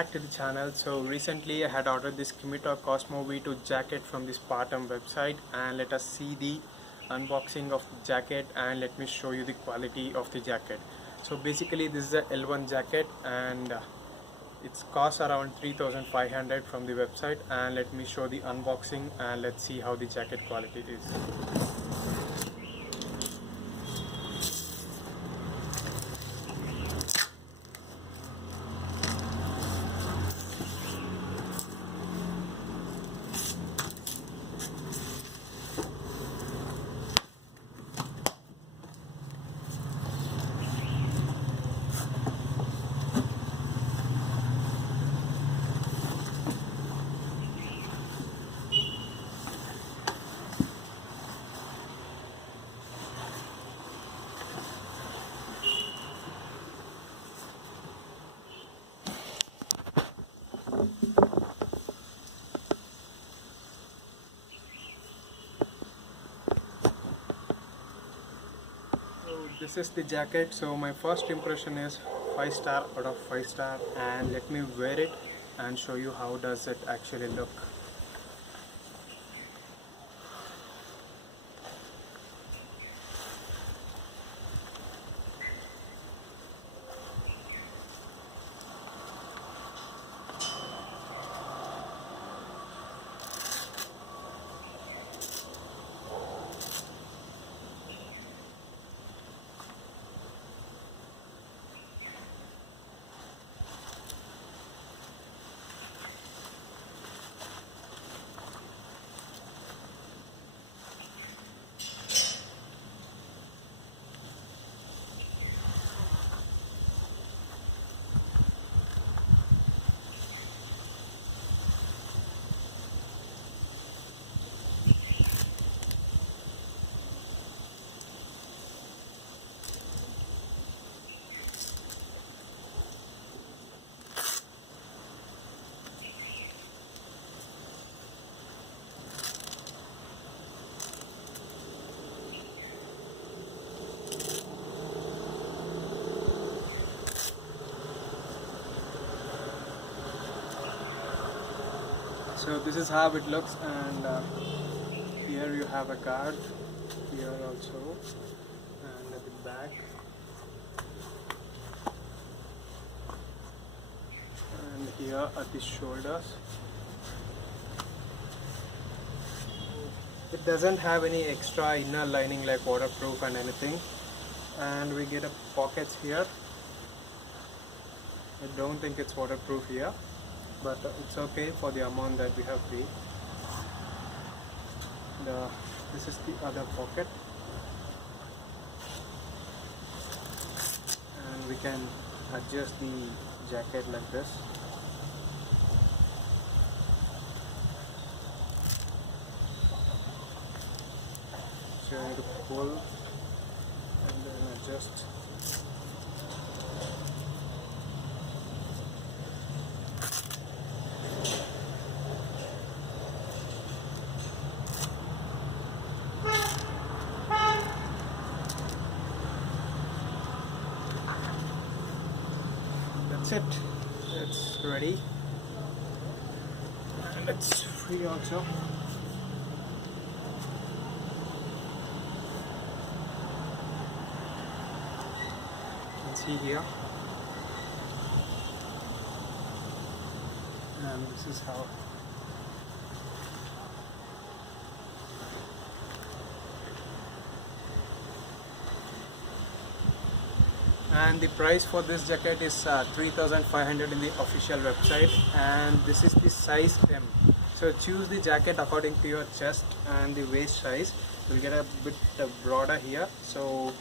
back to the channel. So recently I had ordered this Schimtar Cosmo V2 jacket from the Spartan website, and let us see the unboxing of the jacket and let me show you the quality of the jacket. So basically this is a L1 jacket, and it's cost around 3,500 from the website, and let me show the unboxing and let's see how the jacket quality is. This is the jacket. So my first impression is 5 star out of 5 star, and let me wear it and show you how does it actually look. So this is how it looks, and here you have a card, here also, and at the back, and here at the shoulders. It doesn't have any extra inner lining like waterproof and anything, and we get a pockets here. I don't think it's waterproof here, but it's okay for the amount that we have paid. This is the other pocket, and we can adjust the jacket like this. So you need to pull and then adjust. That's it. It's ready, and it's free also. You can see here, and this is how. And the price for this jacket is 3,500 in the official website, and this is the size M. So choose the jacket according to your chest and the waist size. You'll get a bit broader here. So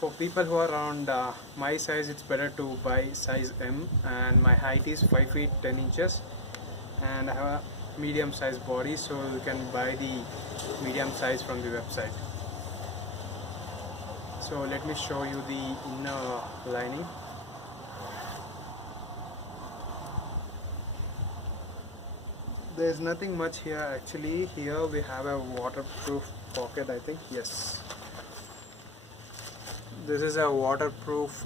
for people who are around my size, it's better to buy size M, and my height is 5 feet 10 inches, and I have a medium size body, so you can buy the medium size from the website. So let me show you the inner lining. There's nothing much here actually. Here we have a waterproof pocket, I think. Yes, this is a waterproof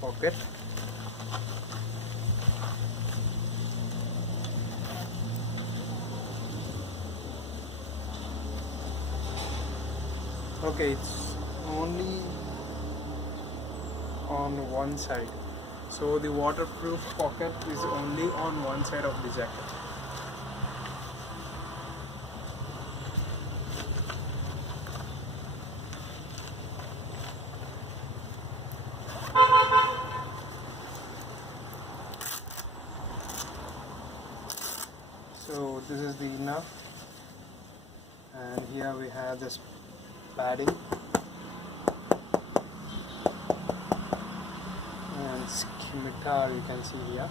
pocket. Okay, it's only on one side. So the waterproof pocket is only on one side of the jacket. So this is the inner, and here we have this padding and Schimtar, you can see here.